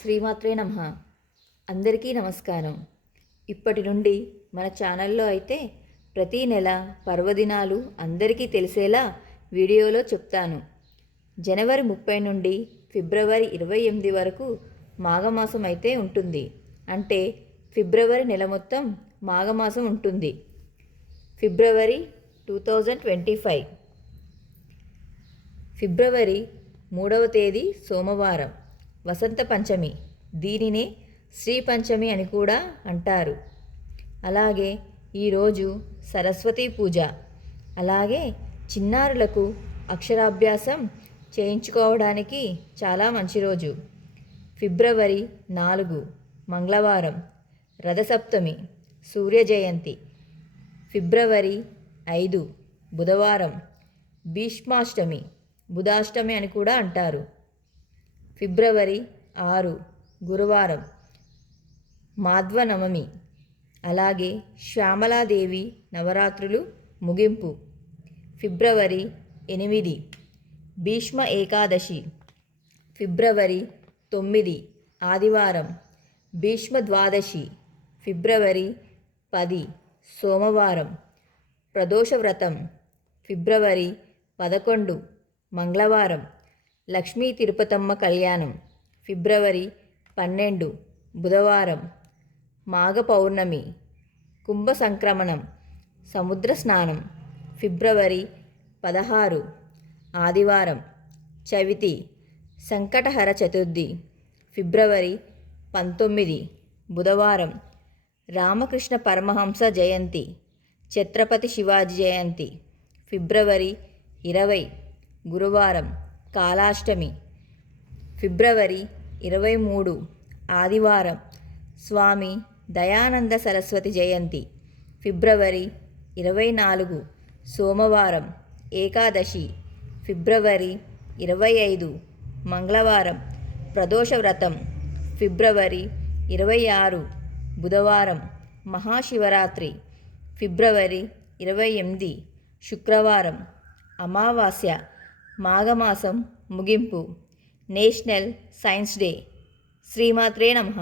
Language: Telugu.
శ్రీమాత్రే నమః. అందరికీ నమస్కారం. ఇప్పటి నుండి మన ఛానల్లో అయితే ప్రతీ నెల పర్వదినాలు అందరికీ తెలిసేలా వీడియోలో చెప్తాను. జనవరి 30 నుండి ఫిబ్రవరి 28 వరకు మాఘమాసం అయితే ఉంటుంది. అంటే ఫిబ్రవరి నెల మొత్తం మాఘమాసం ఉంటుంది. ఫిబ్రవరి 2025 ఫిబ్రవరి 3వ తేదీ సోమవారం, వసంత పంచమి. దీనినే శ్రీ పంచమి అని కూడా అంటారు. అలాగే ఈరోజు సరస్వతీ పూజ. అలాగే చిన్నారులకు అక్షరాభ్యాసం చేయించుకోవడానికి చాలా మంచి రోజు. ఫిబ్రవరి 4 మంగళవారం, రథసప్తమి, సూర్య జయంతి. ఫిబ్రవరి 5 బుధవారం, భీష్మాష్టమి, బుధాష్టమి అని కూడా అంటారు. ఫిబ్రవరి 6 గురువారం, మాధ్వనవమి. అలాగే శ్యామలాదేవి నవరాత్రులు ముగింపు. ఫిబ్రవరి 8 భీష్మ ఏకాదశి. ఫిబ్రవరి 9 ఆదివారం, భీష్మ ద్వాదశి. ఫిబ్రవరి 10 సోమవారం, ప్రదోష వ్రతం. ఫిబ్రవరి 11 మంగళవారం, లక్ష్మీ తిరుపతమ్మ కళ్యాణం. ఫిబ్రవరి 12 బుధవారం, మాఘ పౌర్ణమి, కుంభ సంక్రమణం, సముద్ర స్నానం. ఫిబ్రవరి 16 ఆదివారం, చవితి, సంకటహర చతుర్థి. ఫిబ్రవరి 19 బుధవారం, రామకృష్ణ పరమహంస జయంతి, ఛత్రపతి శివాజీ జయంతి. ఫిబ్రవరి 20 గురువారం, కాలాష్టమి. ఫిబ్రవరి 23 ఆదివారం, స్వామి దయానంద సరస్వతి జయంతి. ఫిబ్రవరి 24 సోమవారం, ఏకాదశి. ఫిబ్రవరి 25 మంగళవారం, ప్రదోష వ్రతం. ఫిబ్రవరి 26 బుధవారం, మహాశివరాత్రి. ఫిబ్రవరి 28 శుక్రవారం, అమావాస్య. మాఘమాసం ముగింపు. National science day. శ్రీమాత్రే నమః.